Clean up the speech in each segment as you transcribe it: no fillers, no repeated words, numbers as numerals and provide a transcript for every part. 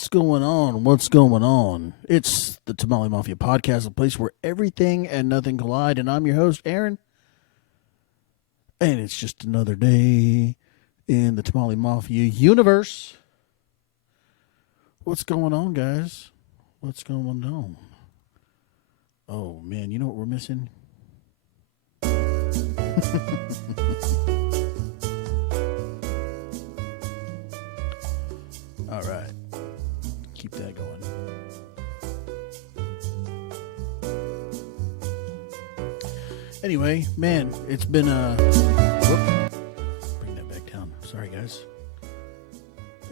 What's going on? What's going on? It's the Tamale Mafia podcast, a place where everything and nothing collide. And I'm your host, Aaron. And it's just another day in the Tamale Mafia universe. What's going on, guys? What's going on? Oh, man, you know what we're missing? All right. Keep that going. Anyway, man, it's been bring that back down. Sorry, guys.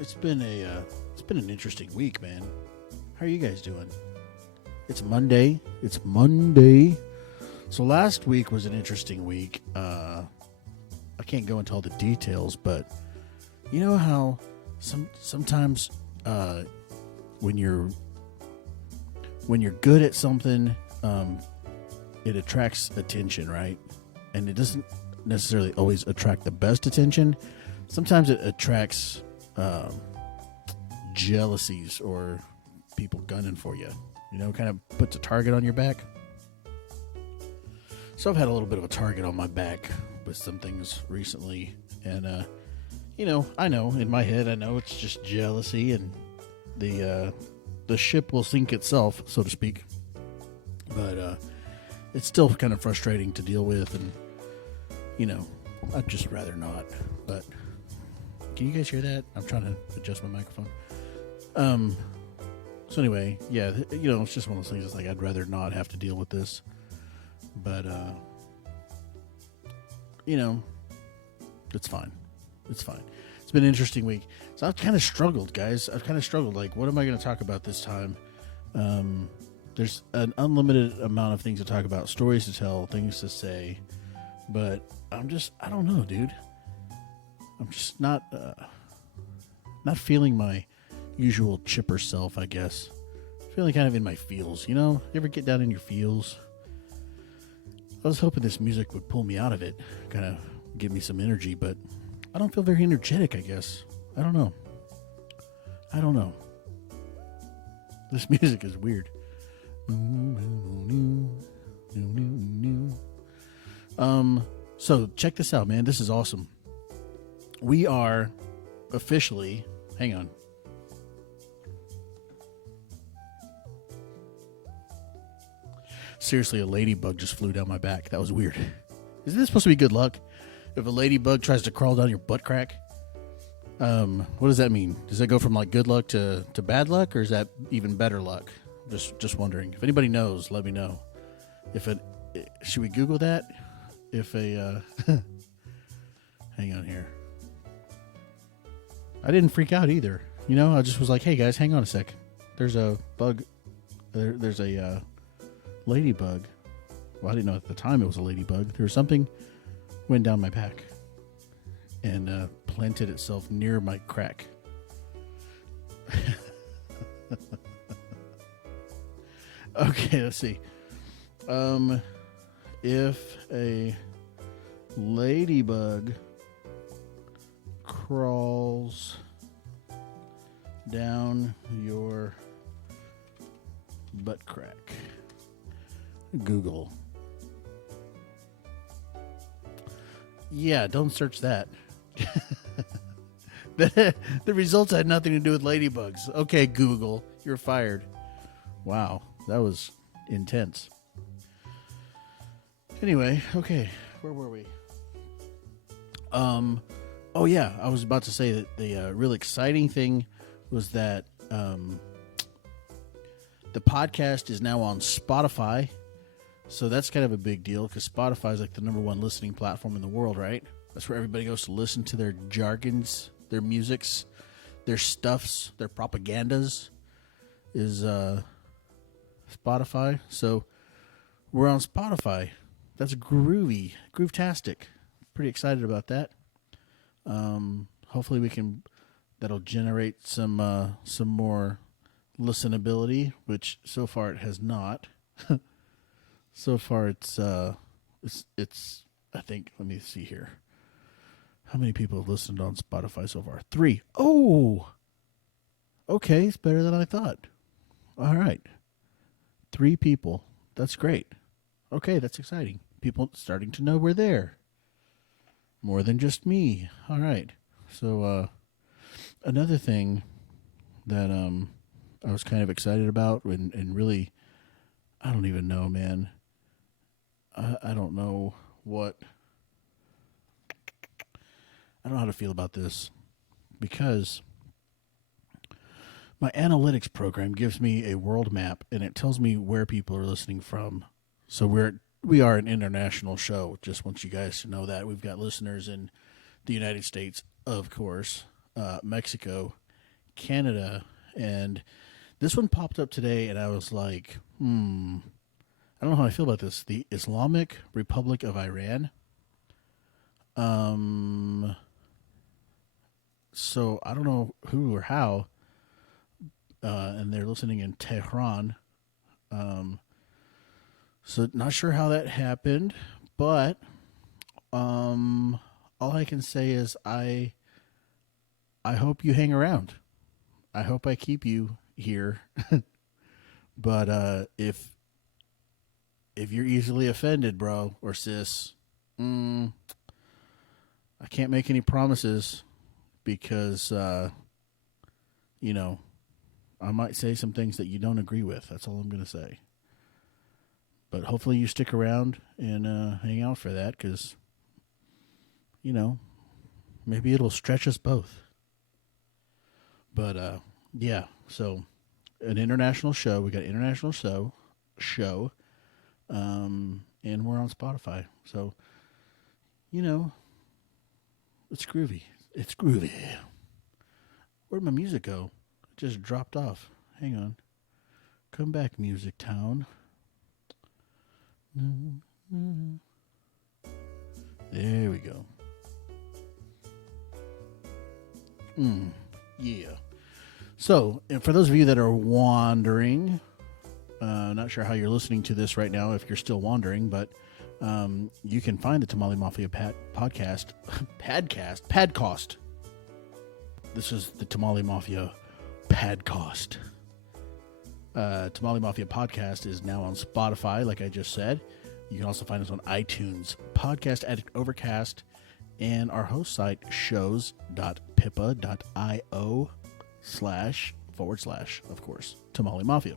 It's been an interesting week, man. How are you guys doing? It's Monday. So last week was an interesting week. I can't go into all the details, but you know how sometimes when you're good at something, it attracts attention, right? And it doesn't necessarily always attract the best attention. Sometimes it attracts jealousies or people gunning for you. You know, kind of puts a target on your back. So I've had a little bit of a target on my back with some things recently, and you know, I know in my head, I know it's just jealousy, and the ship will sink itself, so to speak. But it's still kind of frustrating to deal with, and you know, I'd just rather not. But can you guys hear that? I'm trying to adjust my microphone. So anyway, yeah, you know, it's just one of those things. It's like I'd rather not have to deal with this, but you know, it's fine. It's fine. It's been an interesting week. So I've kind of struggled, guys. Like, what am I going to talk about this time? There's an unlimited amount of things to talk about, stories to tell, things to say, but I don't know, dude. I'm just not feeling my usual chipper self, I guess. Feeling kind of in my feels, you know? You ever get down in your feels? I was hoping this music would pull me out of it, kind of give me some energy, but I don't feel very energetic, I guess. I don't know. This music is weird. So check this out, man. This is awesome. We are officially, hang on. Seriously, a ladybug just flew down my back. That was weird. Isn't this supposed to be good luck? If a ladybug tries to crawl down your butt crack? What does that mean? Does that go from like good luck to bad luck, or is that even better luck? Just wondering. If anybody knows, let me know. Should we Google that? Hang on here. I didn't freak out either. You know, I just was like, hey guys, hang on a sec. There's a bug. There's a ladybug. Well, I didn't know at the time it was a ladybug. There was something went down my back and planted itself near my crack. Okay, let's see. If a ladybug crawls down your butt crack. Google. Yeah, don't search that. The results had nothing to do with ladybugs. Okay, Google, you're fired. Wow, that was intense. Anyway, okay, where were we? Oh yeah, I was about to say that the real exciting thing was that the podcast is now on Spotify. So that's kind of a big deal because Spotify is like the number one listening platform in the world, right? That's where everybody goes to listen to their jargons, their musics, their stuffs, their propagandas is Spotify. So we're on Spotify. That's groovy, groove-tastic. Pretty excited about that. Hopefully that'll generate some more listenability, which so far it has not. So far, it's I think, let me see here. How many people have listened on Spotify so far? 3. Oh, Okay, it's better than I thought. All right. 3 people. That's great. Okay, that's exciting. People starting to know we're there. More than just me. All right. So, another thing that I was kind of excited about and really, I don't even know, man. I don't know what. I don't know how to feel about this because my analytics program gives me a world map and it tells me where people are listening from. So we are an international show. Just want you guys to know that we've got listeners in the United States, of course, Mexico, Canada, and this one popped up today, and I was like, I don't know how I feel about this. The Islamic Republic of Iran. Um, so I don't know who or how, and they're listening in Tehran. Um, so not sure how that happened, but all I can say is I hope you hang around. I hope I keep you here. But if you're easily offended, bro or sis, I can't make any promises because you know I might say some things that you don't agree with. That's all I'm gonna say. But hopefully you stick around and hang out for that because you know maybe it'll stretch us both. But yeah, so an international show. We got an international show, and we're on Spotify. So you know it's groovy. It's groovy. Where'd my music go? It just dropped off. Hang on. Come back, Music Town. There we go. Yeah. So, and for those of you that are wandering, not sure how you're listening to this right now if you're still wandering, but you can find the Tamale Mafia Padcast. This is the Tamale Mafia Padcast. Tamale Mafia Podcast is now on Spotify, like I just said. You can also find us on iTunes, Podcast Addict, Overcast, and our host site, shows.pippa.io// of course, Tamale Mafia.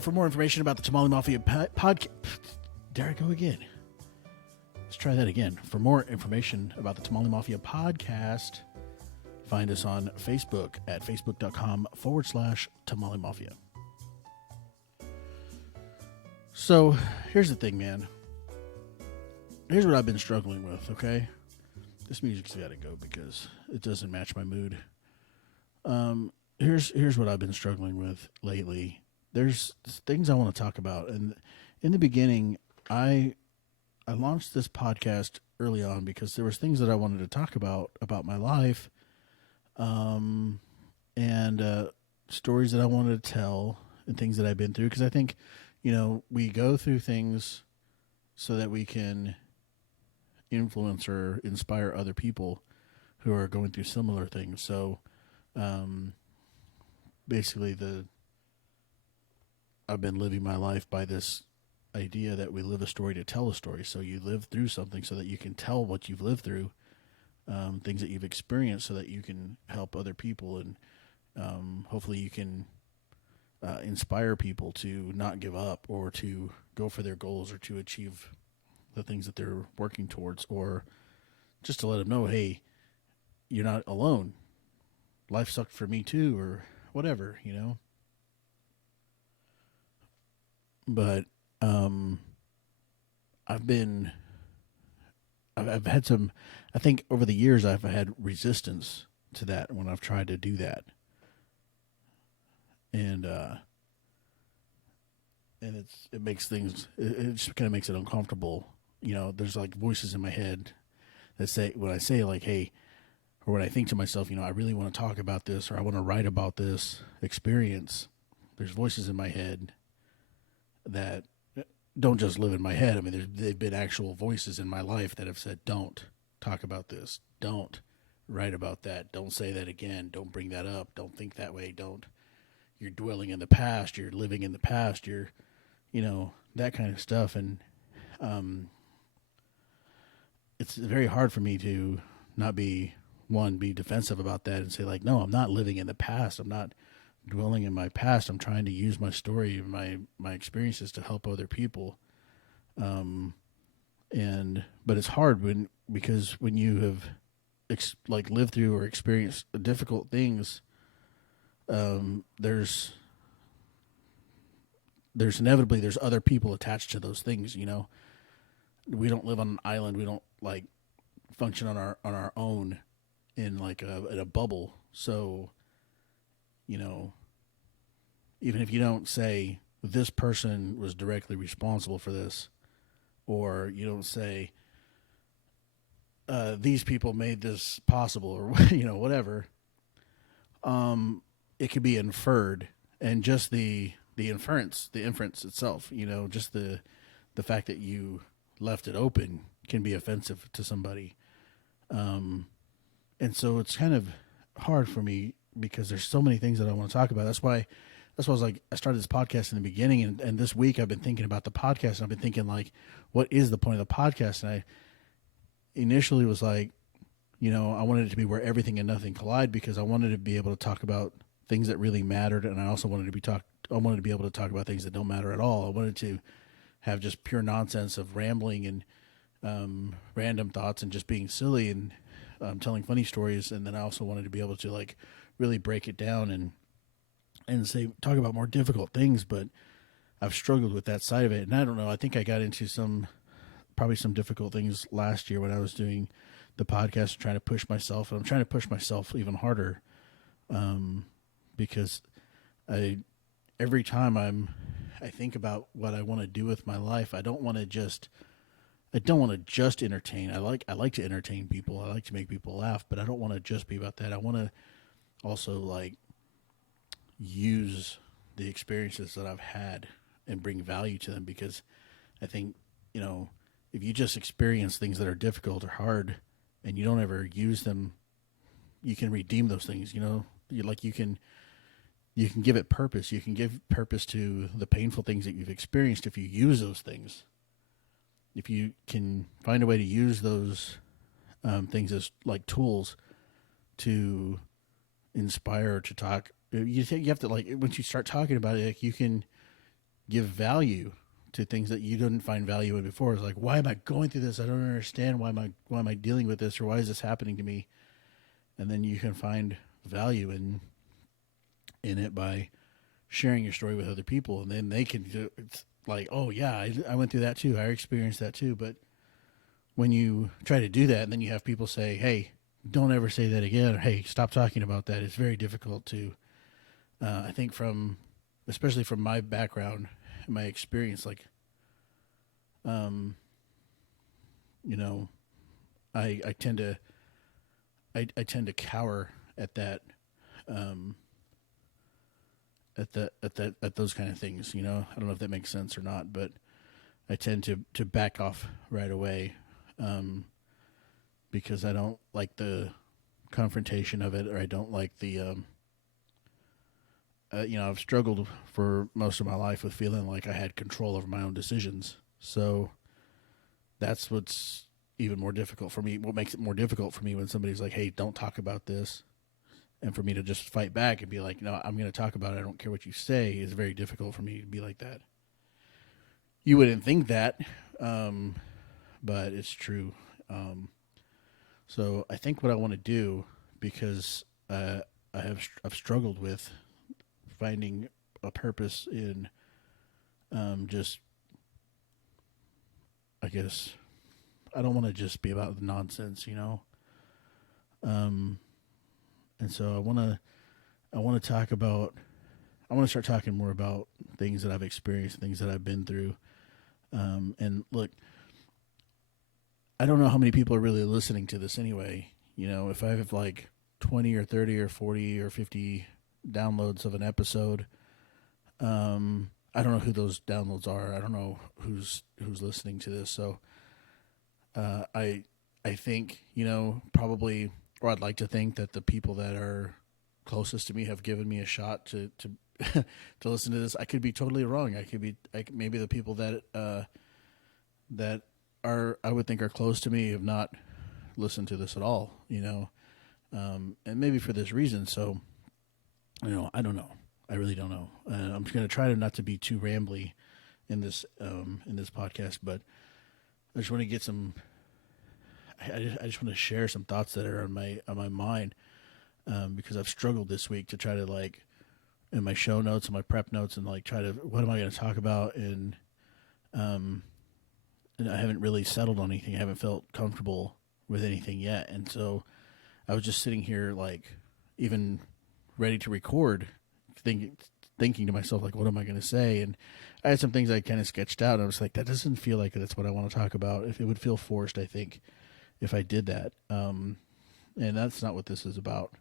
For more information about the Tamale Mafia podcast, there I go again. Let's try that again. For more information about the Tamale Mafia podcast, find us on Facebook at facebook.com/Tamale Mafia. So here's the thing, man. Here's what I've been struggling with, okay? This music's got to go because it doesn't match my mood. Here's what I've been struggling with lately. There's things I want to talk about, and in the beginning, I launched this podcast early on because there was things that I wanted to talk about my life, and stories that I wanted to tell, and things that I've been through. Because I think, we go through things so that we can influence or inspire other people who are going through similar things. So, basically, I've been living my life by this idea that we live a story to tell a story. So you live through something so that you can tell what you've lived through, things that you've experienced, so that you can help other people, and hopefully you can inspire people to not give up or to go for their goals or to achieve the things that they're working towards, or just to let them know, hey, you're not alone. Life sucked for me too, or whatever, But I've had some. I think over the years I've had resistance to that when I've tried to do that, and it makes things. It just kind of makes it uncomfortable. There's like voices in my head that say, when I say like, hey, or when I think to myself, I really want to talk about this, or I want to write about this experience. There's voices in my head that don't just live in my head. I mean, they've been actual voices in my life that have said, don't talk about this. Don't write about that. Don't say that again. Don't bring that up. Don't think that way. Don't. You're dwelling in the past. You're living in the past. You're, that kind of stuff. And um, it's very hard for me to not be defensive about that and say, like, no, I'm not living in the past. I'm not dwelling in my past. I'm trying to use my story and my experiences to help other people. Um, but it's hard because when you have lived through or experienced difficult things, there's inevitably there's other people attached to those things. We don't live on an island. We don't like function on our own in in a bubble. So, you know, even if you don't say this person was directly responsible for this, or you don't say these people made this possible, or whatever, it could be inferred, and just the inference itself, just the fact that you left it open can be offensive to somebody. And so it's kind of hard for me because there's so many things that I want to talk about. That's why I was like, I started this podcast in the beginning, and this week I've been thinking about the podcast, and I've been thinking, like, what is the point of the podcast? And I initially was like, I wanted it to be where everything and nothing collide, because I wanted to be able to talk about things that really mattered, and I also wanted I wanted to be able to talk about things that don't matter at all. I wanted to have just pure nonsense of rambling and random thoughts and just being silly and telling funny stories. And then I also wanted to be able to like really break it down and talk about more difficult things. But I've struggled with that side of it, and I don't know. I think I got into probably some difficult things last year when I was doing the podcast and trying to push myself. And I'm trying to push myself even harder because every time I think about what I want to do with my life, I don't want to just entertain. I like to entertain people. I like to make people laugh, but I don't want to just be about that. I want to also like use the experiences that I've had and bring value to them, because I think, if you just experience things that are difficult or hard and you don't ever use them, you can redeem those things. You can give it purpose. You can give purpose to the painful things that you've experienced if you use those things. If you can find a way to use those things as like tools to inspire, to talk. You have to, like, once you start talking about it, like, you can give value to things that you didn't find value in before. It's like, why am I going through this? I don't understand. Why am I dealing with this, or why is this happening to me? And then you can find value in it by sharing your story with other people, and then they can do it's like, oh yeah, I went through that too. I experienced that too. But when you try to do that, and then you have people say, hey, don't ever say that again, or hey, stop talking about that, it's very difficult to, I think especially from my background and my experience, like, I tend to, I tend to cower at that, at those kind of things. I don't know if that makes sense or not, but I tend to back off right away, because I don't like the confrontation of it, or I don't like the, I've struggled for most of my life with feeling like I had control over my own decisions. So that's what's even more difficult for me. What makes it more difficult for me when somebody's like, hey, don't talk about this. And for me to just fight back and be like, no, I'm going to talk about it, I don't care what you say, is very difficult for me to be like that. You wouldn't think that, but it's true. So I think what I want to do, because I've struggled with finding a purpose in just, I guess, I don't want to just be about the nonsense, and so I want to talk about, I want to start talking more about things that I've experienced, things that I've been through. And look, I don't know how many people are really listening to this anyway. If I have like 20 or 30 or 40 or 50 downloads of an episode, I don't know who those downloads are. I don't know who's listening to this. So I think, probably or I'd like to think that the people that are closest to me have given me a shot to to listen to this. I could be totally wrong. Maybe the people that are I would think are close to me have not listened to this at all. And maybe for this reason. So, I don't know. I really don't know. I'm going to try to not to be too rambly in this podcast, but I just want to get some. I just want to share some thoughts that are on my mind, because I've struggled this week to try to, like, in my show notes and my prep notes, and like try to, what am I going to talk about, and I haven't really settled on anything. I haven't felt comfortable with anything yet, and so I was just sitting here, like, even ready to record, thinking to myself, like, what am I going to say? And I had some things I kind of sketched out, and I was like, that doesn't feel like that's what I want to talk about. If it would feel forced, I think, if I did that. And that's not what this is about.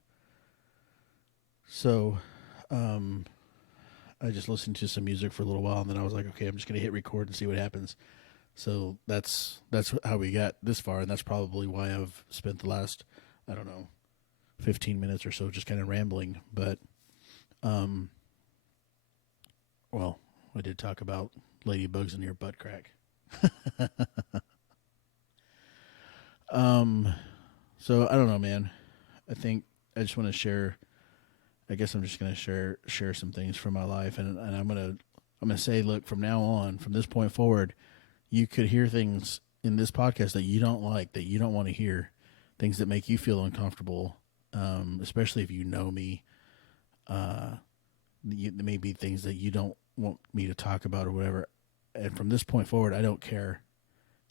So I just listened to some music for a little while, and then I was like, okay, I'm just going to hit record and see what happens. So that's how we got this far, and that's probably why I've spent the last, I don't know, 15 minutes or so just kind of rambling. But, well, I did talk about ladybugs in your butt crack. So I don't know, man. I think I just want to share. I guess I'm just going to share some things from my life, and I'm gonna say, look, from now on, from this point forward, you could hear things in this podcast that you don't like, that you don't want to hear, things that make you feel uncomfortable, especially if you know me. There may be things that you don't want me to talk about or whatever. And from this point forward, I don't care.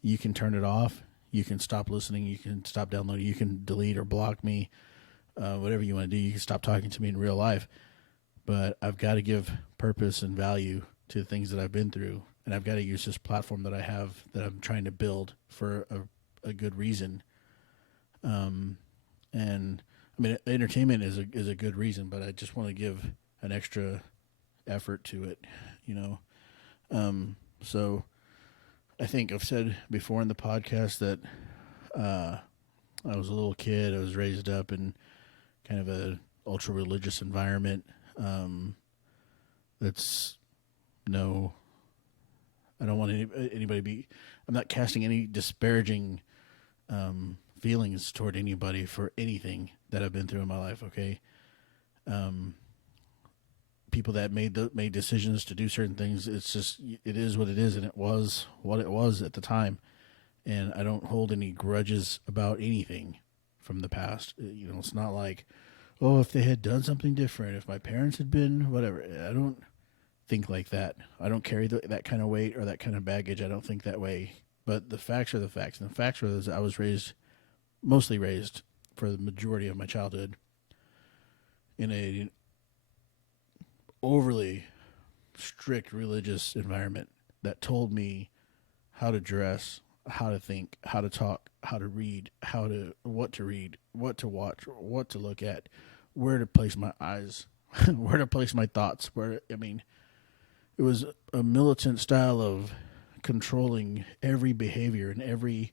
You can turn it off. You can stop listening. You can stop downloading. You can delete or block me, whatever you want to do. You can stop talking to me in real life. But I've got to give purpose and value to the things that I've been through. And I've got to use this platform that I have, that I'm trying to build, for a good reason. And I mean, entertainment is a good reason, but I just want to give an extra effort to it, So I think I've said before in the podcast that I was a little kid. I was raised up in kind of a ultra religious environment. That's no. I don't want anybody to be. I'm not casting any disparaging feelings toward anybody for anything that I've been through in my life. Okay. People that made decisions to do certain things, it is what it is, and it was what it was at the time. And I don't hold any grudges about anything from the past. It's not like, oh, if they had done something different, if my parents had been whatever. I don't think like that. I don't carry that kind of weight or that kind of baggage. I don't think that way. But the facts are the facts. And the facts are that I was mostly raised for the majority of my childhood in a overly strict religious environment that told me how to dress, how to think, how to talk, how to read, what to read, what to watch, what to look at, where to place my eyes, where to place my thoughts. It was a militant style of controlling every behavior and every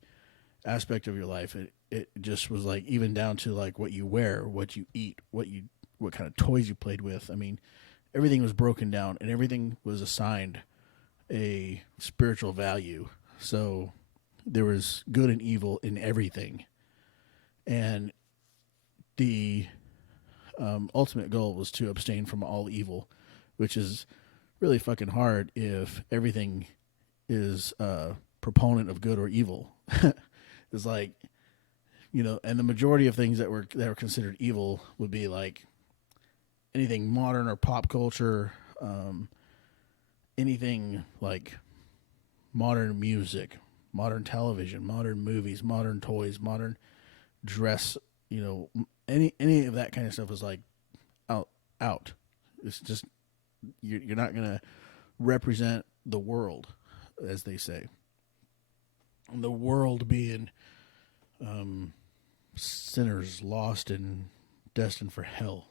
aspect of your life. It just was like, even down to like what you wear, what you eat, what kind of toys you played with. Everything was broken down, and everything was assigned a spiritual value. So there was good and evil in everything. And the ultimate goal was to abstain from all evil, which is really fucking hard if everything is a proponent of good or evil. It's like, and the majority of things that were considered evil would be like anything modern or pop culture, anything like modern music, modern television, modern movies, modern toys, modern dress, any of that kind of stuff is like out. It's just, you're not going to represent the world, as they say. And the world being sinners lost and destined for hell.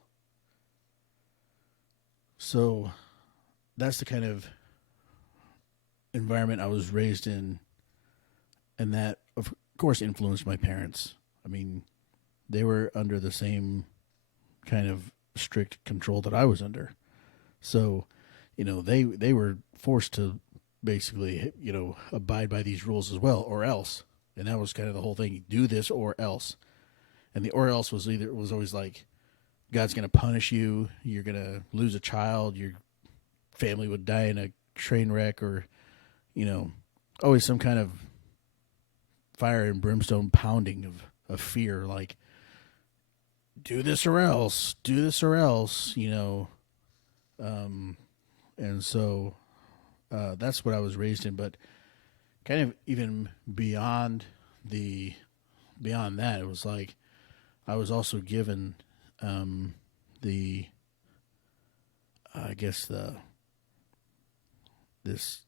So that's the kind of environment I was raised in, and that, of course, influenced my parents. they were under the same kind of strict control that I was under. So, they were forced to basically, abide by these rules as well, or else. And that was kind of the whole thing: do this or else. And the or else was always like, God's going to punish you. You're going to lose a child. Your family would die in a train wreck, or always some kind of fire and brimstone pounding of fear, like, do this or else, do this or else, and so that's what I was raised in. But kind of even beyond that, it was like I was also given the I guess this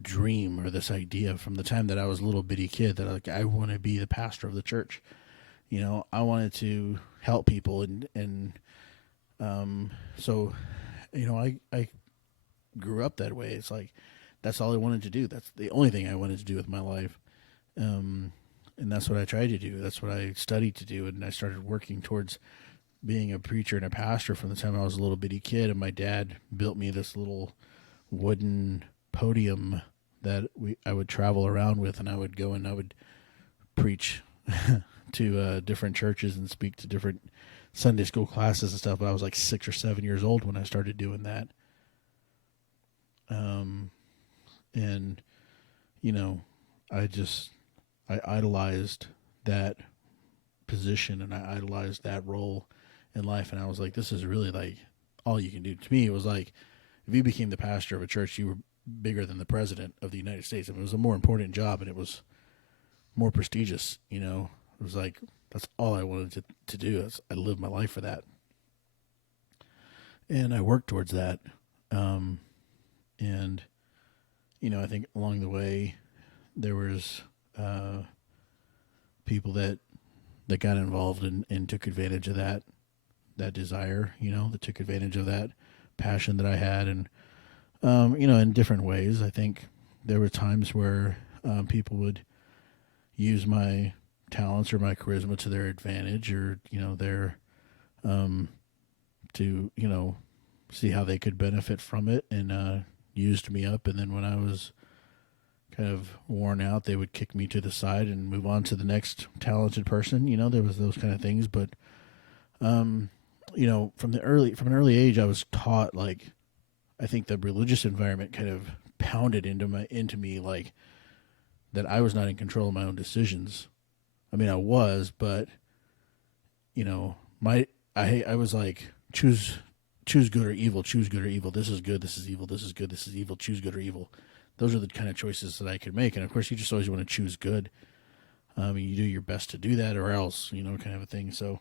dream or this idea from the time that I was a little bitty kid that I want to be the pastor of the church. I wanted to help people, and so I grew up that way. It's like that's all I wanted to do. That's the only thing I wanted to do with my life. And that's what I tried to do. That's what I studied to do, and I started working towards being a preacher and a pastor from the time I was a little bitty kid. And my dad built me this little wooden podium that I would travel around with, and I would go and I would preach to different churches and speak to different Sunday school classes and stuff. But I was like 6 or 7 years old when I started doing that. And I idolized that position, and I idolized that role in life. And I was like, this is really like all you can do. To me, it was like, if you became the pastor of a church, you were bigger than the president of the United States. I mean, it was a more important job, and it was more prestigious. It was like, that's all I wanted to do. I lived my life for that. And I worked towards that. And, I think along the way, there was people that got involved and took advantage of that desire, that took advantage of that passion that I had. And, in different ways. I think there were times where people would use my talents or my charisma to their advantage, or, their to, see how they could benefit from it, and used me up. And then when I was kind of worn out, they would kick me to the side and move on to the next talented person. There was those kind of things. But, from an early age, I was taught, like, I think the religious environment kind of pounded into me, like, that I was not in control of my own decisions. I mean, I was, but, I was like, choose good or evil, choose good or evil. This is good, this is evil, this is good, this is evil, choose good or evil. Those are the kind of choices that I could make. And of course, you just always want to choose good. You do your best to do that, or else, kind of a thing. So,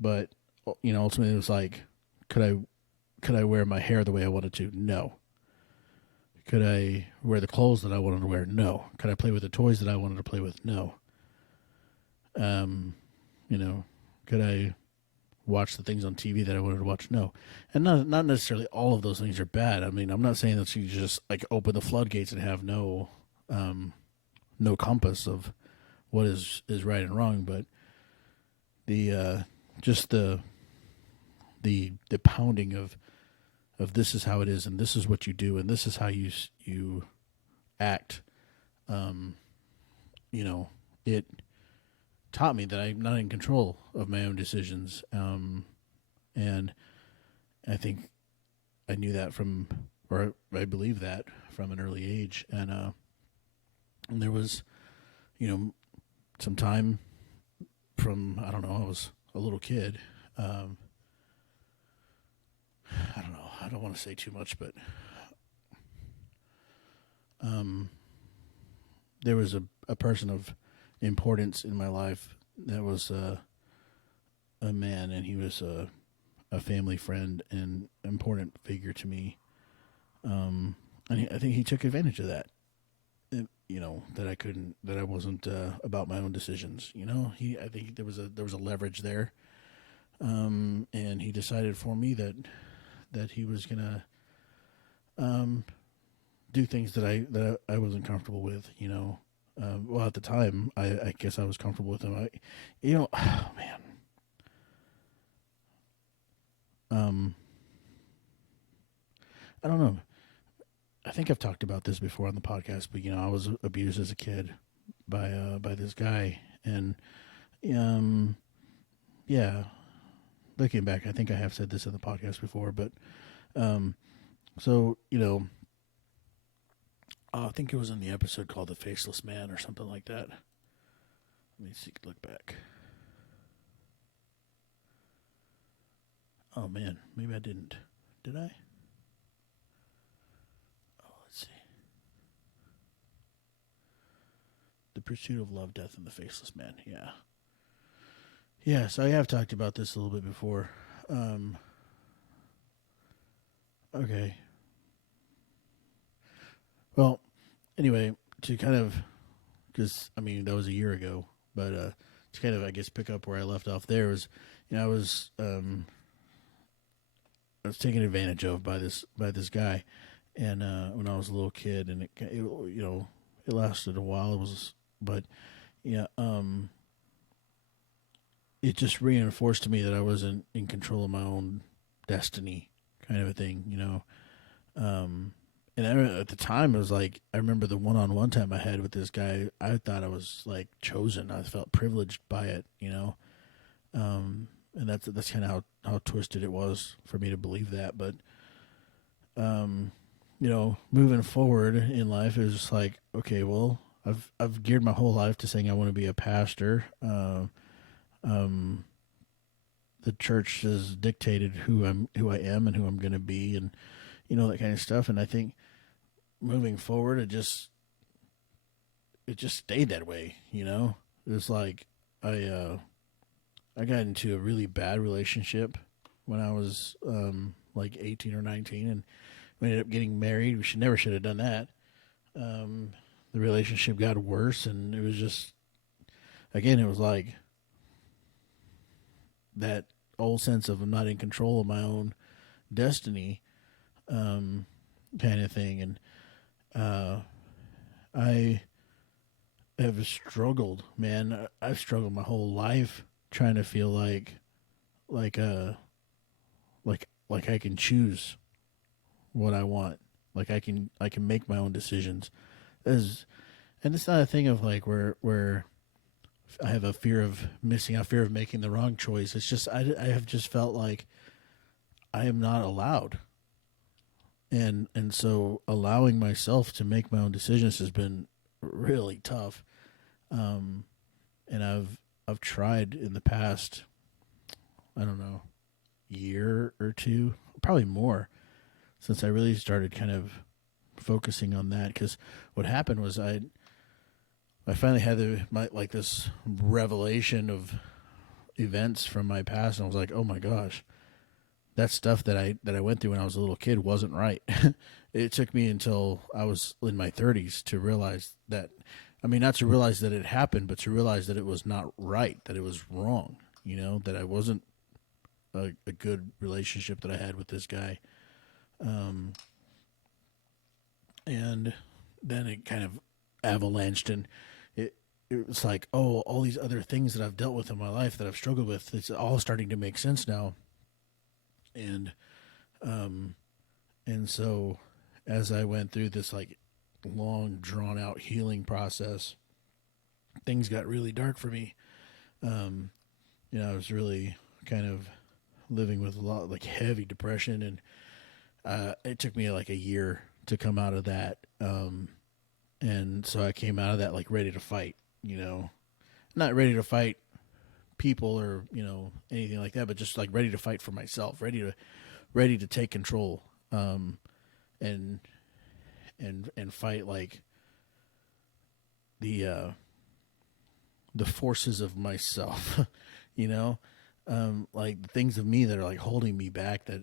but, ultimately it was like, could I wear my hair the way I wanted to? No. Could I wear the clothes that I wanted to wear? No. Could I play with the toys that I wanted to play with? No. Could I watch the things on TV that I wanted to watch? No. And not necessarily all of those things are bad. I mean, I'm not saying that you just like open the floodgates and have no compass of what is right and wrong, but the just the pounding of this is how it is, and this is what you do, and this is how you act. It taught me that I'm not in control of my own decisions. And I think I knew that or I believe that from an early age. And there was, some time from, I don't know, I was a little kid. I don't know. I don't want to say too much, but there was a person of importance in my life that was a man, and he was a family friend and important figure to me. And I think he took advantage of that. That I wasn't about my own decisions. I think there was a leverage there, and he decided for me that he was gonna do things that I wasn't comfortable with. Well, at the time, I guess I was comfortable with him. Oh, man. I don't know. I think I've talked about this before on the podcast, but I was abused as a kid by this guy, and um, yeah, looking back, I think I have said this in the podcast before, but um, so I think it was in the episode called "The Faceless Man" or something like that. Let me see. Look back. Oh man, maybe I didn't. Did I? Oh, let's see. The Pursuit of Love, Death, and the Faceless Man. Yeah. Yeah, so I have talked about this a little bit before. Okay. Well, anyway, to kind of, because, that was a year ago, but to kind of, I guess, pick up where I left off there was, I was taken advantage of by this guy, and when I was a little kid, and it lasted a while. But yeah, it just reinforced to me that I wasn't in control of my own destiny, kind of a thing, And at the time, it was like I remember the one-on-one time I had with this guy. I thought I was like chosen. I felt privileged by it. And that's kind of how twisted it was for me to believe that. But moving forward in life, it was just like, okay, well, I've geared my whole life to saying I want to be a pastor. The church has dictated who I am, and who I'm going to be, and that kind of stuff. And I think moving forward, it just stayed that way. It was like I got into a really bad relationship when I was like 18 or 19, and we ended up getting married. We never should have done that. The relationship got worse, and it was just, again, it was like that old sense of I'm not in control of my own destiny, kind of thing. And I have struggled, man. I've struggled my whole life trying to feel like I can choose what I want. Like I can make my own decisions. And it's not a thing of like where I have a fear of missing out, fear of making the wrong choice. It's just I have just felt like I am not allowed. And so allowing myself to make my own decisions has been really tough. And I've tried in the past, I don't know, year or two, probably more, since I really started kind of focusing on that. Because what happened was I finally had this revelation of events from my past, and I was like, oh my gosh, that stuff that I went through when I was a little kid wasn't right. It took me until I was in my 30s to realize that. I mean, not to realize that it happened, but to realize that it was not right, that it was wrong. That I wasn't a good relationship that I had with this guy. And then it kind of avalanched, and it was like, oh, all these other things that I've dealt with in my life that I've struggled with, it's all starting to make sense now. And and so as I went through this like long drawn out healing process, things got really dark for me. I was really kind of living with a lot like heavy depression, and it took me like a year to come out of that. And so I came out of that like ready to fight, not ready to fight people or, anything like that, but just like ready to fight for myself, ready to take control, and fight like the forces of myself, like the things of me that are like holding me back, that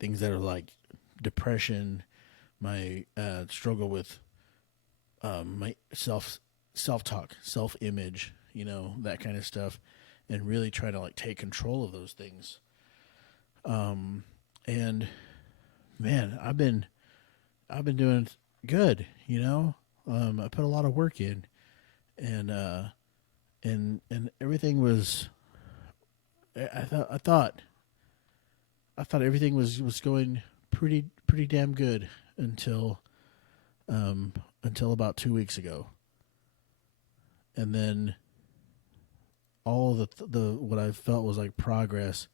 things that are like depression, my struggle with my self-talk, self-image, that kind of stuff, and really try to like take control of those things. And man, I've been doing good, I put a lot of work in, and and everything was. I thought everything was going pretty damn good until until about 2 weeks ago, and then all the what I felt was like progress,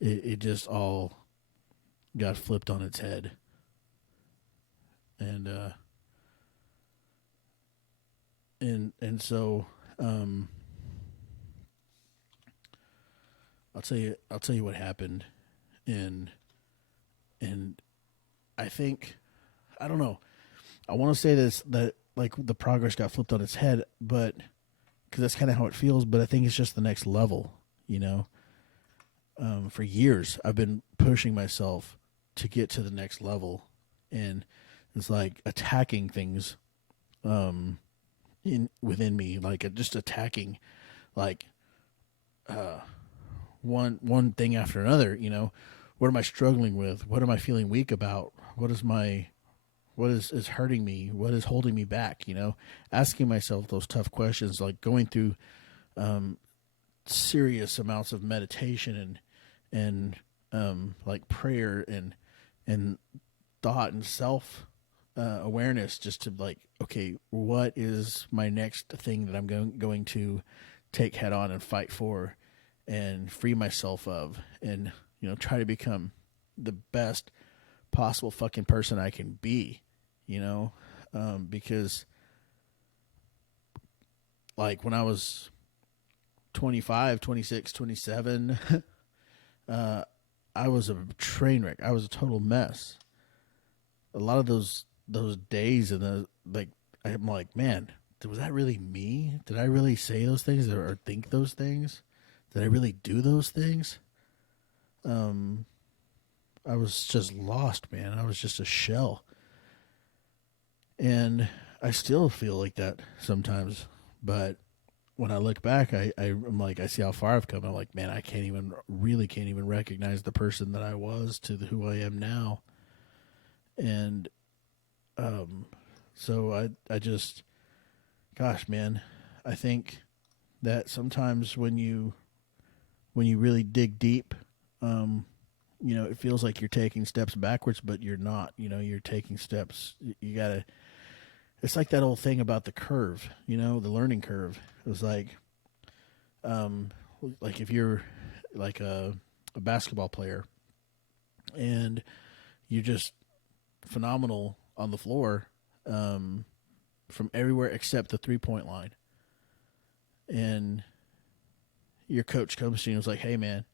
it just all got flipped on its head, and and so I'll tell you what happened, and and I think I don't know. I want to say this that like the progress got flipped on its head, but because that's kind of how it feels. But I think it's just the next level. You know, for years I've been pushing myself to get to the next level, and it's like attacking things in within me, like just attacking like uh, one thing after another. You know, what am I struggling with? What am I feeling weak about? What is hurting me? What is holding me back? You know, asking myself those tough questions, like going through serious amounts of meditation and like prayer and thought and self awareness, just to like, okay, what is my next thing that I'm going to take head on and fight for, and free myself of, and try to become the best possible fucking person I can be, because like when I was 25, 26, 27, I was a train wreck. I was a total mess. A lot of those days and I'm like, man, was that really me? Did I really say those things or think those things? Did I really do those things? I was just lost, man. I was just a shell. And I still feel like that sometimes. But when I look back, I'm like, I see how far I've come. I'm like, man, I can't even recognize the person that I was to who I am now. And so I just, gosh, man, I think that sometimes when you really dig deep, it feels like you're taking steps backwards, but you're not. You're taking steps. You gotta. It's like that old thing about the curve. The learning curve. It was like if you're like a basketball player, and you're just phenomenal on the floor, from everywhere except the 3-point line, and your coach comes to you and is like, "Hey, man,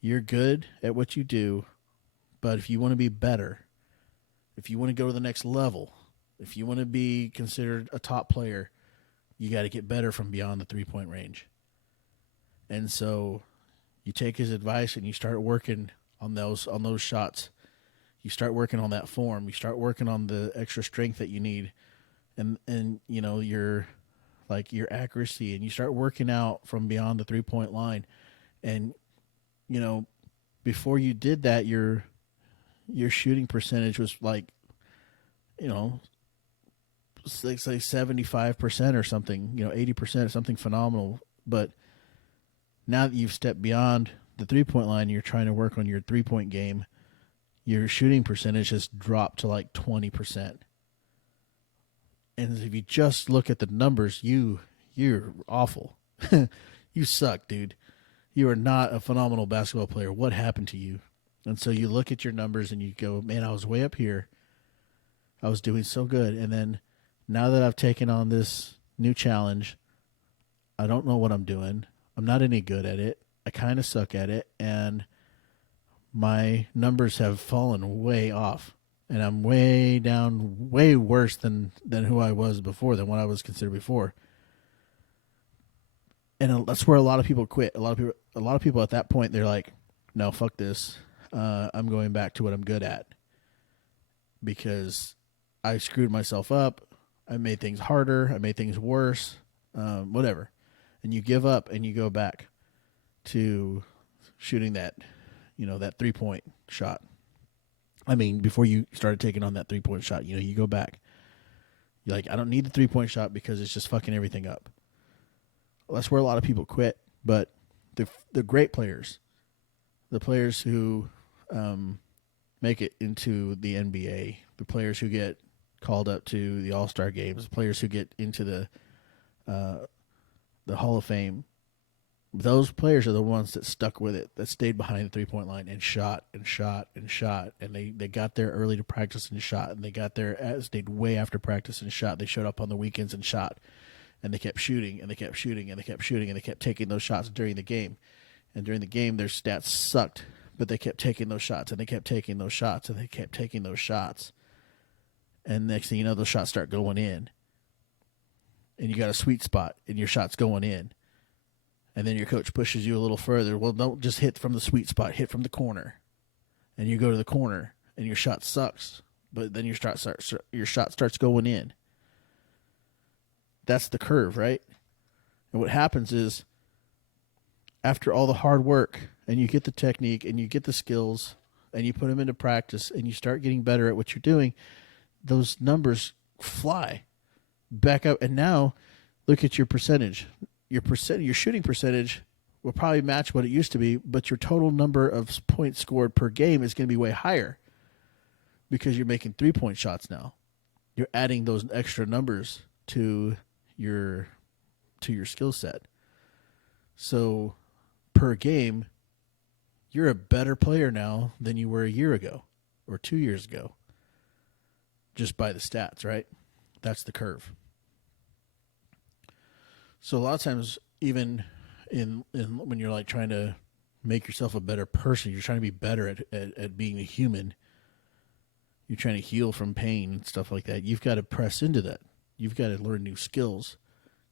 you're good at what you do, but if you want to be better, if you want to go to the next level, if you want to be considered a top player, you got to get better from beyond the 3-point range." And so you take his advice and you start working on those shots. You start working on that form. You start working on the extra strength that you need, and your accuracy, and you start working out from beyond the 3-point line. And before you did that, your shooting percentage was like, say 75% or something, 80% or something phenomenal. But now that you've stepped beyond the 3-point line, you're trying to work on your 3-point game. Your shooting percentage has dropped to like 20%. And if you just look at the numbers, you're awful. You suck, dude. You are not a phenomenal basketball player. What happened to you? And so you look at your numbers and you go, man, I was way up here. I was doing so good. And then now that I've taken on this new challenge, I don't know what I'm doing. I'm not any good at it. I kind of suck at it. And my numbers have fallen way off. And I'm way down, way worse than who I was before, than what I was considered before. And that's where a lot of people quit. A lot of people at that point, they're like, no, fuck this. I'm going back to what I'm good at, because I screwed myself up. I made things harder. I made things worse, whatever. And you give up and you go back to shooting that 3-point shot. I mean, before you started taking on that 3-point shot, you go back You're like, I don't need the 3-point shot because it's just fucking everything up. Well, that's where a lot of people quit. But the great players, the players who make it into the NBA, the players who get called up to the All-Star games, the players who get into the Hall of Fame, those players are the ones that stuck with it, that stayed behind the 3-point line and shot and shot and shot. And they got there early to practice and shot. And they got there, stayed way after practice and shot. They showed up on the weekends and shot. And they kept shooting and they kept shooting and they kept shooting and they kept taking those shots during the game. And during the game, their stats sucked, but they kept taking those shots and they kept taking those shots and they kept taking those shots. And next thing you know, those shots start going in. And you got a sweet spot and your shot's going in. And then your coach pushes you a little further. Well, don't just hit from the sweet spot, hit from the corner. And you go to the corner and your shot sucks, but then your shot starts going in. That's the curve, right? And what happens is, after all the hard work and you get the technique and you get the skills and you put them into practice and you start getting better at what you're doing, those numbers fly back up. And now look at your percentage. Your shooting percentage will probably match what it used to be, but your total number of points scored per game is going to be way higher because you're making 3-point shots now. You're adding those extra numbers to your skill set. So per game, you're a better player now than you were a year ago or 2 years ago, just by the stats, right? That's the curve. So a lot of times, even in when you're like trying to make yourself a better person, you're trying to be better at being a human. You're trying to heal from pain and stuff like that. You've got to press into that. You've got to learn new skills.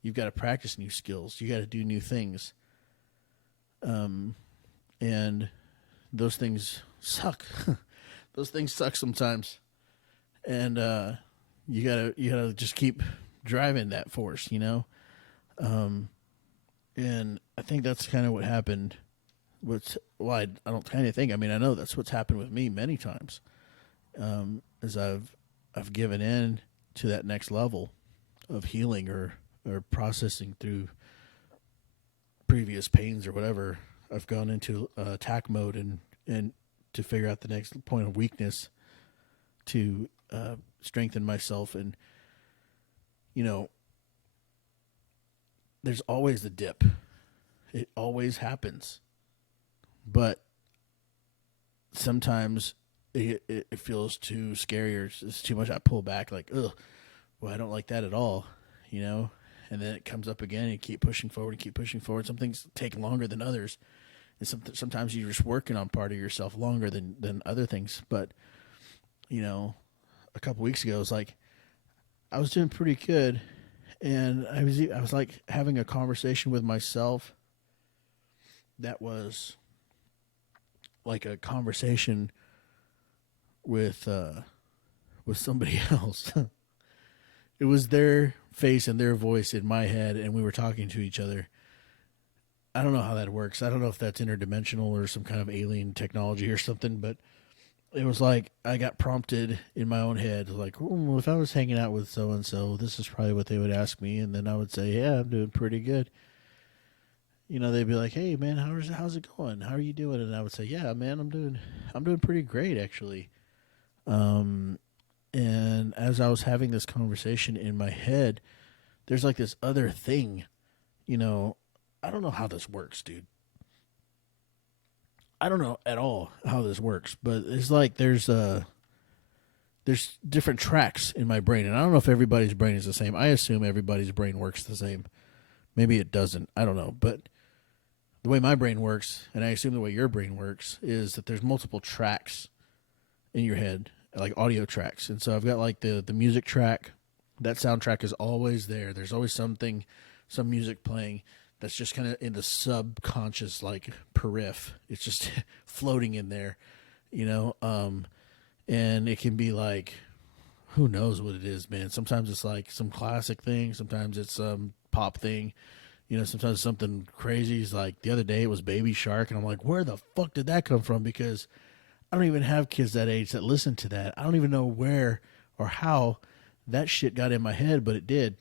You've got to practice new skills. You got to do new things. And those things suck. Those things suck sometimes. And you gotta just keep driving that force, you know. And I think that's kind of what happened. I don't kind of think. I mean, I know that's what's happened with me many times. As I've given in to that next level of healing or processing through previous pains or whatever. I've gone into attack mode and to figure out the next point of weakness to strengthen myself. And, you know, there's always the dip. It always happens. But sometimes it feels too scary or it's too much. I pull back like, ugh, well, I don't like that at all, you know? And then it comes up again and you keep pushing forward and keep pushing forward. Some things take longer than others. And sometimes you're just working on part of yourself longer than other things. But, you know, a couple weeks ago, it was like I was doing pretty good. And I was like having a conversation with myself that was like a conversation with somebody else. It was their face and their voice in my head, and we were talking to each other. I don't know how that works. I don't know if that's interdimensional or some kind of alien technology or something, but it was like I got prompted in my own head, like, if I was hanging out with so-and-so, this is probably what they would ask me, and then I would say, yeah, I'm doing pretty good. You know, they'd be like, hey, man, how's it going? How are you doing? And I would say, yeah, man, I'm doing pretty great, actually. And as I was having this conversation in my head, there's like this other thing, you know, I don't know how this works, dude. I don't know at all how this works, but it's like there's different tracks in my brain, and I don't know if everybody's brain is the same. I assume everybody's brain works the same. Maybe it doesn't. I don't know, but the way my brain works, and I assume the way your brain works, is that there's multiple tracks in your head, like audio tracks. And so I've got like the music track. That soundtrack is always there. There's always some music playing that's just kind of in the subconscious, like periph. It's just floating in there, you know. And it can be like, who knows what it is, man. Sometimes it's like some classic thing. Sometimes it's some pop thing. You know, sometimes something crazy is like the other day it was Baby Shark, and I'm like, where the fuck did that come from? Because I don't even have kids that age that listen to that. I don't even know where or how that shit got in my head, but it did.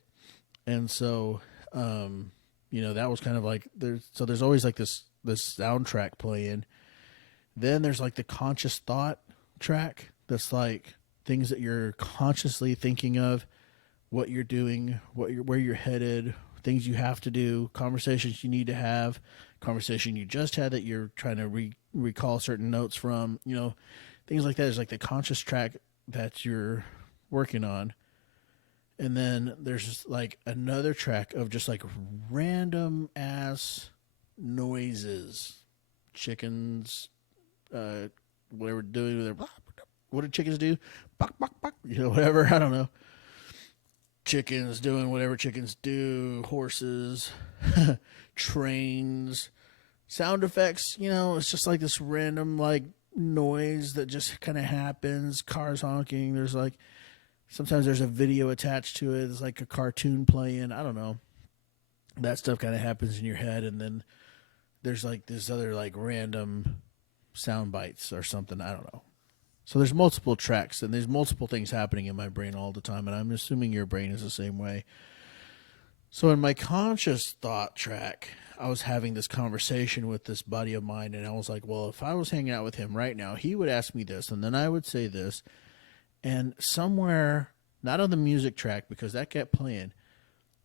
And so, that was kind of like there's always like this soundtrack playing. Then there's like the conscious thought track that's like things that you're consciously thinking of, what you're doing, where you're headed, things you have to do, conversations you need to have, conversation you just had that you're trying to recall certain notes from, things like that. Is like the conscious track that you're working on. And then there's just like another track of just like random ass noises. Chickens, whatever doing with their, what do chickens do? Bok, bok, bok, whatever. I don't know. Chickens doing whatever chickens do. Horses, trains, sound effects. It's just like this random like noise that just kind of happens. Cars honking. There's like sometimes there's a video attached to it. It's like a cartoon playing. I don't know. That stuff kind of happens in your head, and then there's like this other like random sound bites or something. I don't know. So there's multiple tracks, and there's multiple things happening in my brain all the time, and I'm assuming your brain is the same way. So in my conscious thought track, I was having this conversation with this buddy of mine, and I was like, well, if I was hanging out with him right now, he would ask me this, and then I would say this. And somewhere, not on the music track because that kept playing,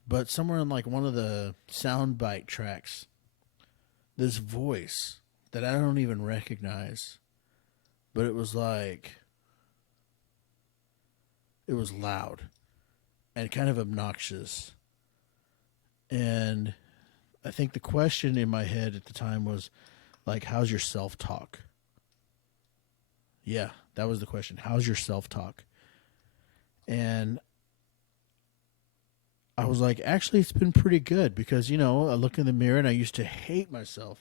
but somewhere in like one of the soundbite tracks, this voice that I don't even recognize, but it was like, it was loud and kind of obnoxious. And I think the question in my head at the time was like, how's your self-talk? Yeah, that was the question. How's your self-talk? And I was like, actually, it's been pretty good because, I look in the mirror and I used to hate myself.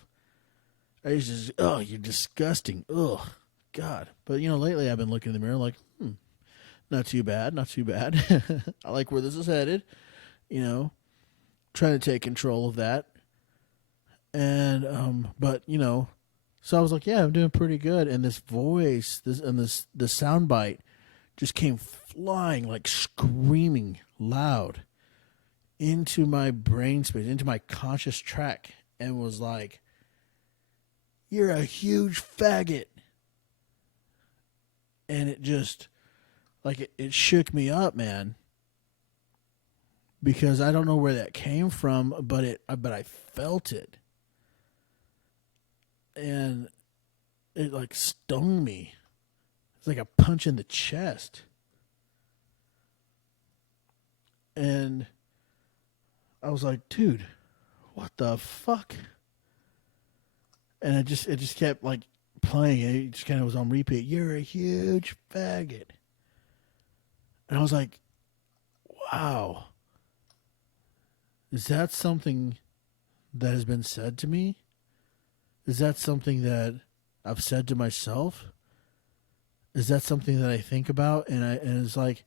I used to just, oh, you're disgusting. Oh, God. But, lately I've been looking in the mirror like, not too bad, not too bad. I like where this is headed, trying to take control of that. And, but, so I was like, yeah, I'm doing pretty good. And this voice, the sound bite just came flying, like screaming loud into my brain space, into my conscious track, and was like, you're a huge faggot. And it just, like, it shook me up, man. Because I don't know where that came from, but I felt it. And it like stung me. It's like a punch in the chest. And I was like, dude, what the fuck? And it just kept like playing. It just kind of was on repeat. You're a huge faggot. And I was like, wow. Is that something that has been said to me? Is that something that I've said to myself? Is that something that I think about? And it's like,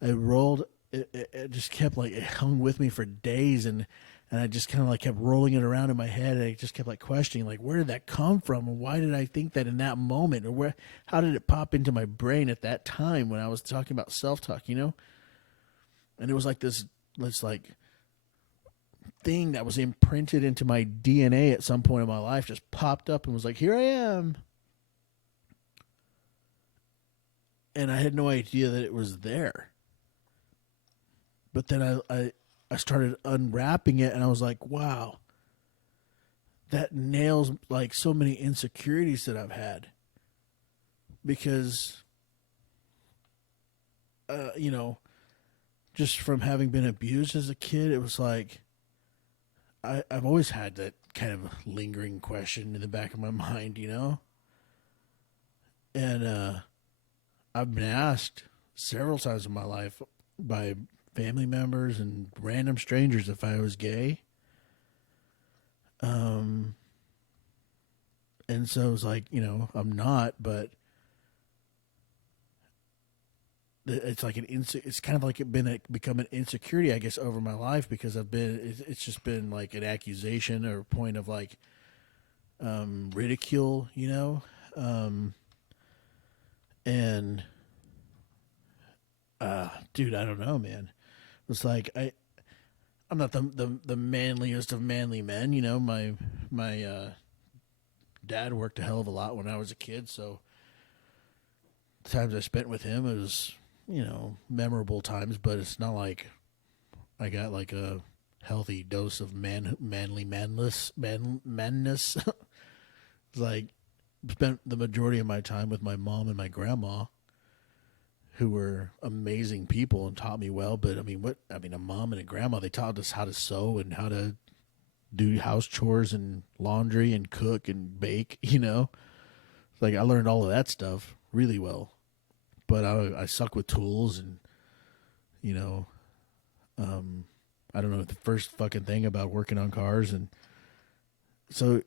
it rolled. It just kept like, it hung with me for days, and I just kind of like kept rolling it around in my head, and I just kept like questioning, like, where did that come from, and why did I think that in that moment, or how did it pop into my brain at that time when I was talking about self-talk, And it was like this like thing that was imprinted into my DNA at some point in my life just popped up and was like, here I am. And I had no idea that it was there. But then I started unwrapping it, and I was like, wow, that nails like so many insecurities that I've had. Because, just from having been abused as a kid, it was like, I've always had that kind of lingering question in the back of my mind, And I've been asked several times in my life by family members and random strangers if I was gay. And so it was like, I'm not, but it's like it's kind of like become an insecurity, I guess, over my life, because it's just been like an accusation or a point of like, ridicule, and, dude, I don't know, man. It's like I'm not the manliest of manly men. You know, my dad worked a hell of a lot when I was a kid, so the times I spent with him, it was, memorable times. But it's not like I got like a healthy dose of manly manness. It's like spent the majority of my time with my mom and my grandma, who were amazing people and taught me well. But a mom and a grandma, they taught us how to sew and how to do house chores and laundry and cook and bake. Like I learned all of that stuff really well. But I suck with tools, and you know, I don't know the first fucking thing about working on cars. And so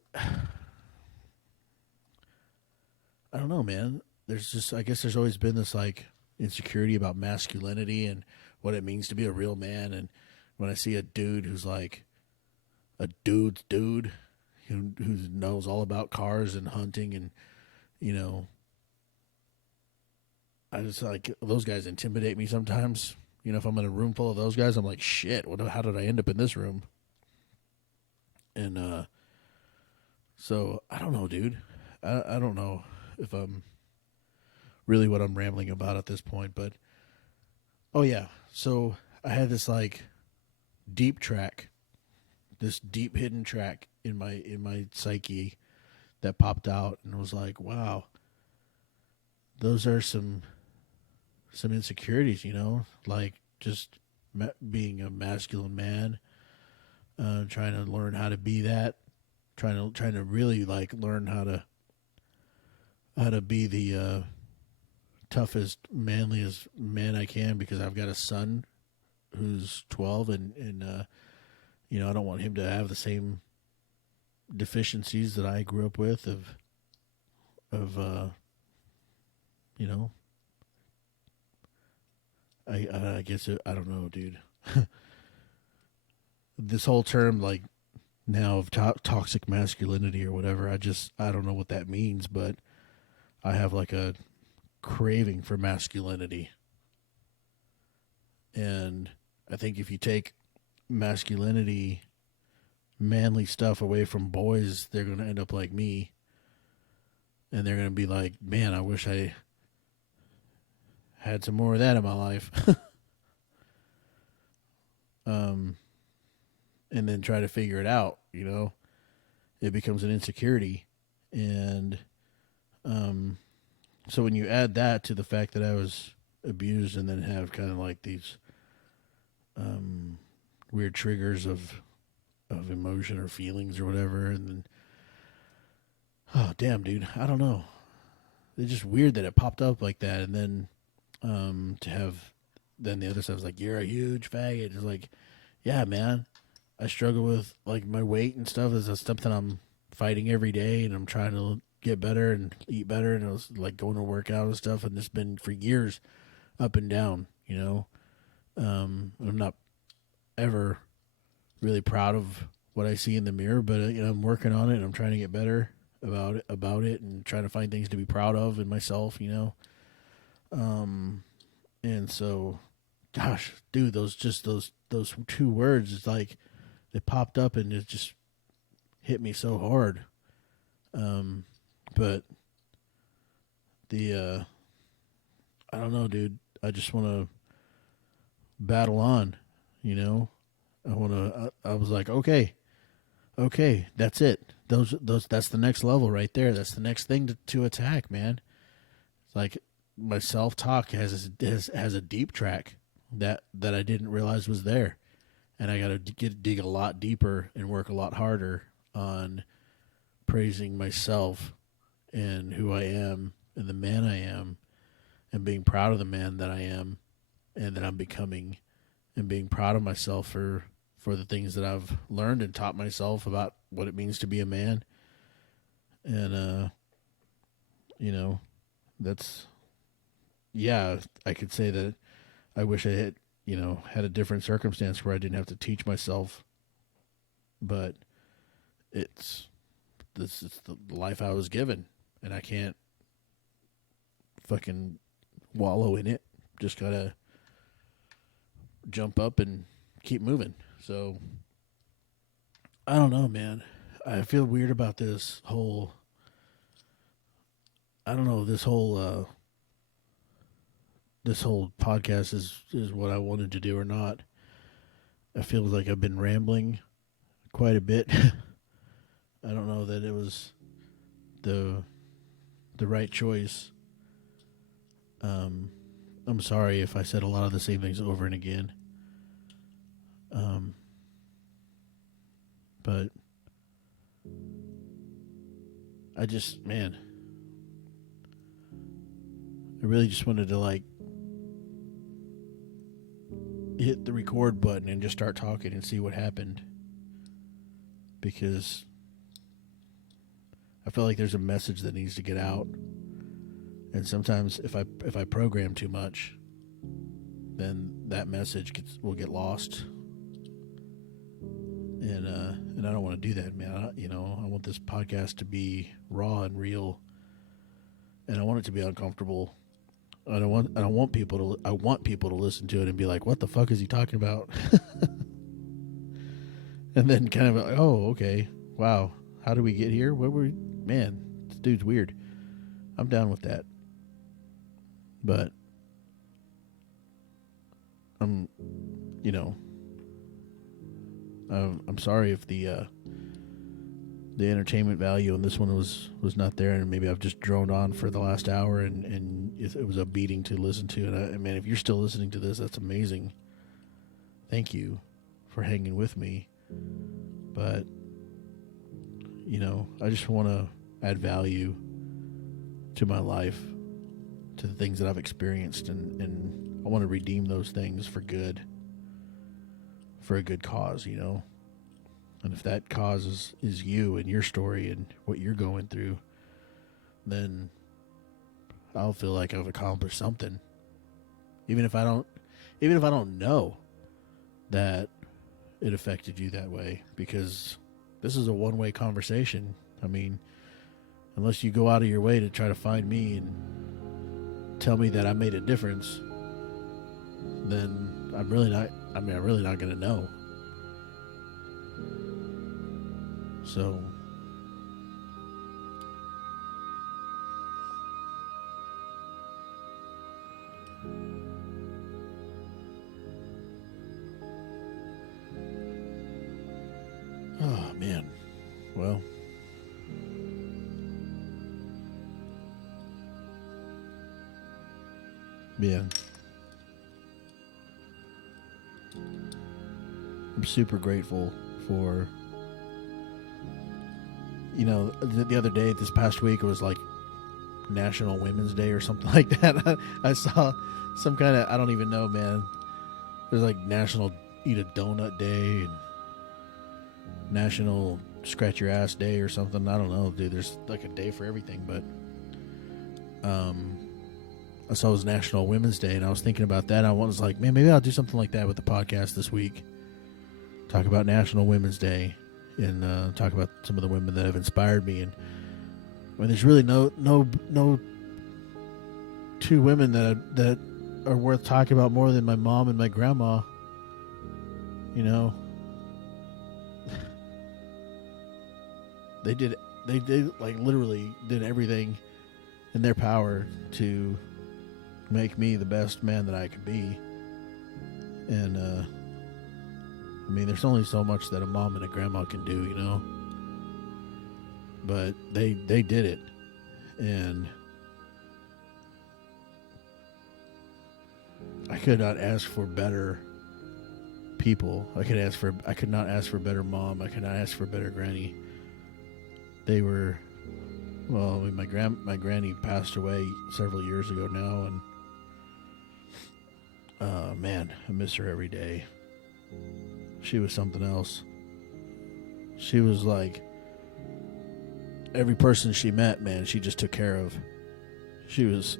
I don't know, man. I guess there's always been this like insecurity about masculinity and what it means to be a real man. And when I see a dude who's like a dude's dude, who knows all about cars and hunting, and you know, I just like those guys intimidate me sometimes. If I'm in a room full of those guys, I'm like, shit. How did I end up in this room? And so I don't know, dude. I don't know if I'm really what I'm rambling about at this point, but oh yeah. So I had this like deep track, this deep hidden track in my psyche that popped out, and was like, wow, those are some insecurities, like just being a masculine man, trying to learn how to be that, trying to really like learn how to be the toughest, manliest man I can, because I've got a son who's 12, and I don't want him to have the same deficiencies that I grew up with of you know I guess I don't know, dude. This whole term, like now, of toxic masculinity or whatever, I don't know what that means, but I have like a craving for masculinity. And I think if you take masculinity, manly stuff away from boys, they're going to end up like me. And they're going to be like, man, I wish I had some more of that in my life. And then try to figure it out, It becomes an insecurity. And so when you add that to the fact that I was abused, and then have kind of like these weird triggers of emotion or feelings or whatever, and then oh damn, dude, I don't know. It's just weird that it popped up like that, and then to have then the other stuff was like, you're a huge faggot. It's like, yeah, man, I struggle with like my weight and stuff. Is something I'm fighting every day, and I'm trying to get better and eat better, and I was like going to work out and stuff, and it's been for years up and down. I'm not ever really proud of what I see in the mirror, but I'm working on it, and I'm trying to get better about it, and trying to find things to be proud of in myself. And so, gosh, dude, those two words, it's like it popped up and it just hit me so hard. But I don't know, dude. I just want to battle on, I was like, okay, that's it. That's the next level right there. That's the next thing to attack, man. It's like my self talk has a deep track that I didn't realize was there, and I got to dig a lot deeper and work a lot harder on praising myself and who I am and the man I am, and being proud of the man that I am and that I'm becoming, and being proud of myself for the things that I've learned and taught myself about what it means to be a man. And that's, yeah, I could say that I wish I had, had a different circumstance where I didn't have to teach myself, but this is the life I was given, and I can't fucking wallow in it. Just gotta jump up and keep moving. So I don't know, man. I feel weird about this whole. I don't know, this whole podcast is what I wanted to do or not. I feel like I've been rambling quite a bit. I don't know that it was the right choice. I'm sorry if I said a lot of the same things over and again. But I just, man, I really just wanted to like hit the record button and just start talking and see what happened, because I feel like there's a message that needs to get out. And sometimes if I program too much, then that message will get lost. And I don't want to do that, man. I want this podcast to be raw and real, and I want it to be uncomfortable. I want people to listen to it and be like, "What the fuck is he talking about?" And then kind of like, "Oh, okay, wow, how did we get here? Man, this dude's weird." I'm down with that, but I'm, you know, I'm sorry if the entertainment value on this one was not there, and maybe I've just droned on for the last hour, and it was a beating to listen to. And I mean, if you're still listening to this, that's amazing. Thank you for hanging with me. But I just want to add value to my life, to the things that I've experienced, and I want to redeem those things for good, for a good cause, And if that cause is you and your story and what you're going through, then I'll feel like I've accomplished something. Even if I don't know that it affected you that way, because this is a one-way conversation. I mean, unless you go out of your way to try to find me and tell me that I made a difference, then I'm really not going to know. So, oh man, well, yeah, I'm super grateful for, the other day, this past week, it was like National Women's Day or something like that. I saw some kind of, I don't even know, man. There's like National Eat a Donut Day and National Scratch Your Ass Day or something. I don't know, dude. There's like a day for everything. But I saw it was National Women's Day, and I was thinking about that. I was like, man, maybe I'll do something like that with the podcast this week. Talk about National Women's Day and talk about some of the women that have inspired me. And I mean, there's really no two women that are worth talking about more than my mom and my grandma. They did like literally did everything in their power to make me the best man that I could be. And I mean, there's only so much that a mom and a grandma can do, but they did it. And I could not ask for better people. I could not ask for a better mom. I could not ask for a better granny. They were, well, I mean, my granny passed away several years ago now, and man, I miss her every day. She was something else. She was like, every person she met, man, she just took care of. She was,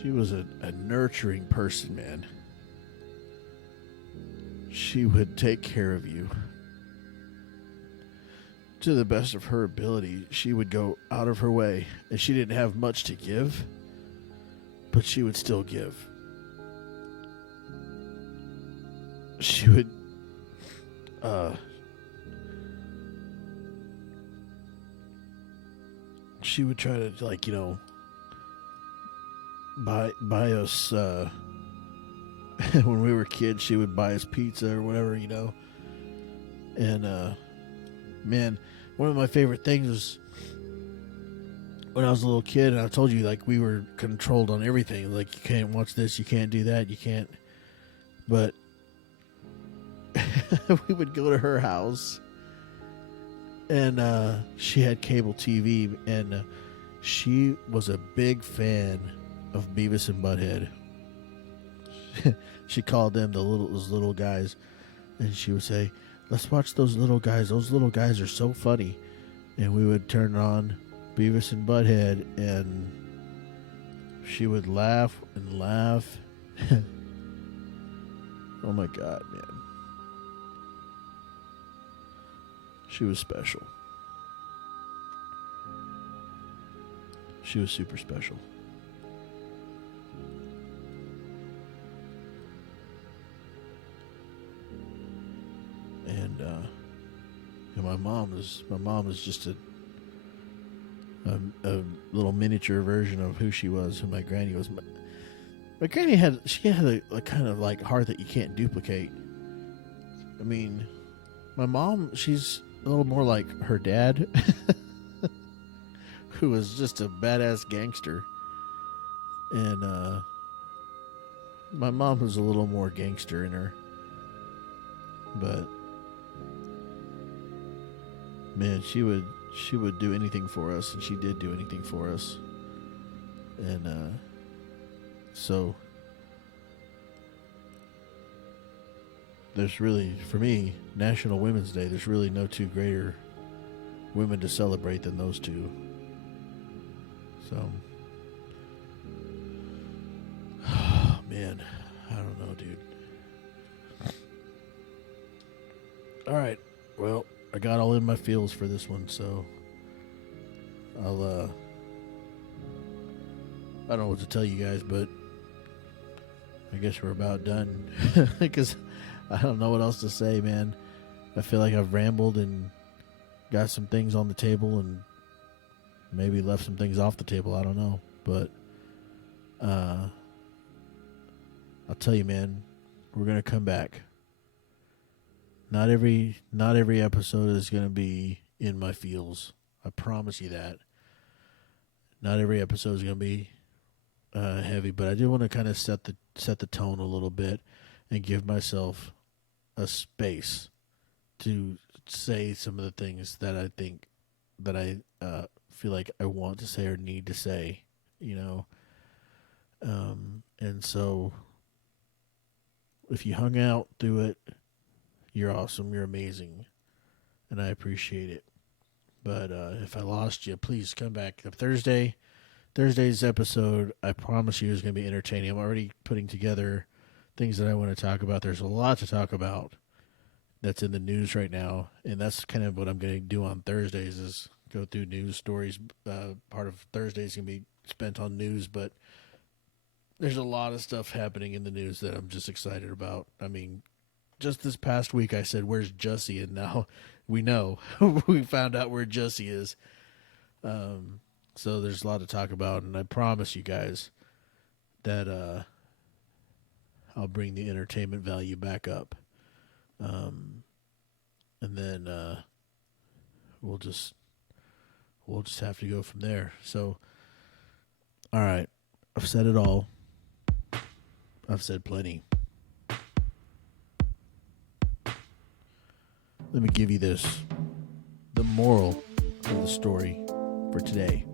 she was a nurturing person, man. she would take care of you. To the best of her ability, she would go out of her way. And she didn't have much to give, but she would still give. She would try to, like, buy us when we were kids. She would buy us pizza or whatever, and man, one of my favorite things was when I was a little kid, and I told you, like, we were controlled on everything. Like, you can't watch this, you can't do that, you can't. But we would go to her house, and she had cable TV, and she was a big fan of Beavis and Butthead. She called them those little guys, and she would say, "Let's watch those little guys. Those little guys are so funny." And we would turn on Beavis and Butthead, and she would laugh and laugh. Oh my God, man. She was special. She was super special. And my mom is just a little miniature version of who she was, who my granny was. My granny had a kind of like heart that you can't duplicate. I mean, my mom, she's a little more like her dad, who was just a badass gangster. And my mom was a little more gangster in her. But man, she would do anything for us, and she did do anything for us. And so there's really, for me, National Women's Day, there's really no two greater women to celebrate than those two. So, oh, man, I don't know, dude. All right, well, I got all in my feels for this one, so I don't know what to tell you guys, but I guess we're about done, because I don't know what else to say, man. I feel like I've rambled and got some things on the table and maybe left some things off the table. I don't know, but I'll tell you, man, we're gonna come back. Not every episode is gonna be in my feels. I promise you that. Not every episode is gonna be heavy, but I do want to kind of set the tone a little bit and give myself a space to say some of the things that I think that I feel like I want to say or need to say, and so if you hung out through it, you're awesome, you're amazing, and I appreciate it. But if I lost you, please come back. Thursday's episode, I promise you, is going to be entertaining. I'm already putting together things that I want to talk about. There's a lot to talk about that's in the news right now, and that's kind of what I'm going to do on Thursdays, is go through news stories. Part of Thursdays is going to be spent on news, but there's a lot of stuff happening in the news that I'm just excited about. I mean, just this past week I said, "Where's Jussie?" And now we know. We found out where Jussie is. So there's a lot to talk about, and I promise you guys that I'll bring the entertainment value back up. And then we'll just have to go from there. So, all right, I've said it all. I've said plenty. Let me give you this. The moral of the story for today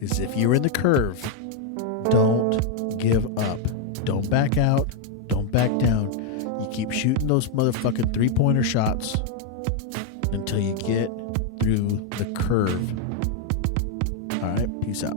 is, if you're in the curve, don't give up. Don't back out. Don't back down. You keep shooting those motherfucking three-pointer shots until you get through the curve. All right, peace out.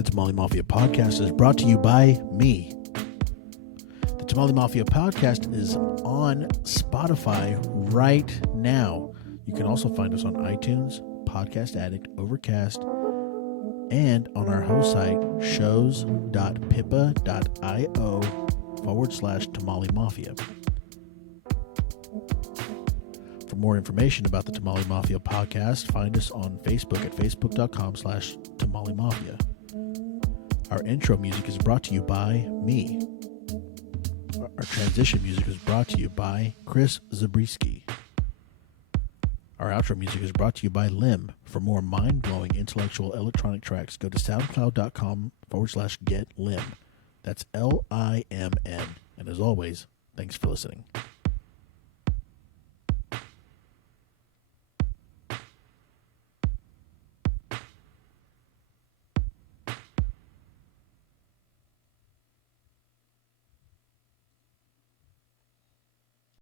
The Tamale Mafia podcast is brought to you by me. The Tamale Mafia podcast is on Spotify right now. You can also find us on iTunes, Podcast Addict, Overcast, and on our host site, shows.pippa.io/Tamale Mafia. For more information about the Tamale Mafia podcast, find us on Facebook at facebook.com/Tamale Mafia. Our intro music is brought to you by me. Our transition music is brought to you by Chris Zabriskie. Our outro music is brought to you by Lim. For more mind-blowing intellectual electronic tracks, go to soundcloud.com/getlim. That's LIMN. And as always, thanks for listening.